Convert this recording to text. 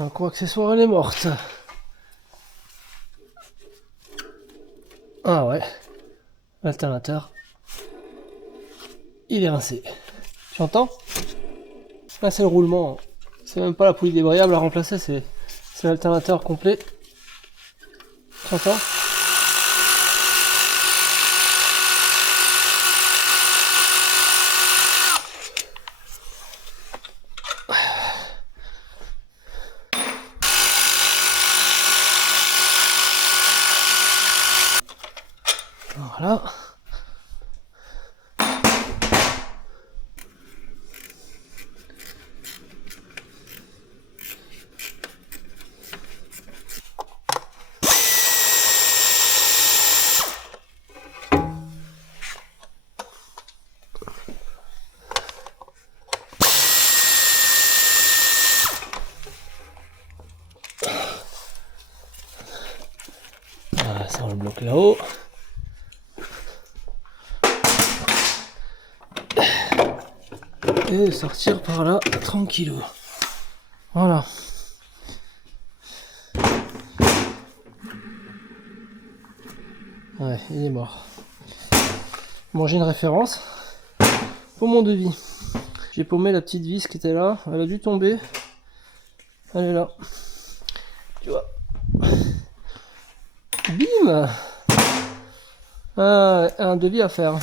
Un gros accessoire, elle est morte. Ah ouais. L'alternateur. Il est rincé. Tu entends? Là c'est le roulement. C'est même pas la poulie débrayable à remplacer, c'est l'alternateur complet. Tu entends? Voilà. Voilà, ça on le bloque là-haut. Et sortir par là tranquillou. Voilà. Ouais, il est mort. Bon, j'ai une référence pour mon devis. J'ai paumé la petite vis qui était là. Elle a dû tomber. Elle est là. Tu vois. Bim! Ah, un devis à faire.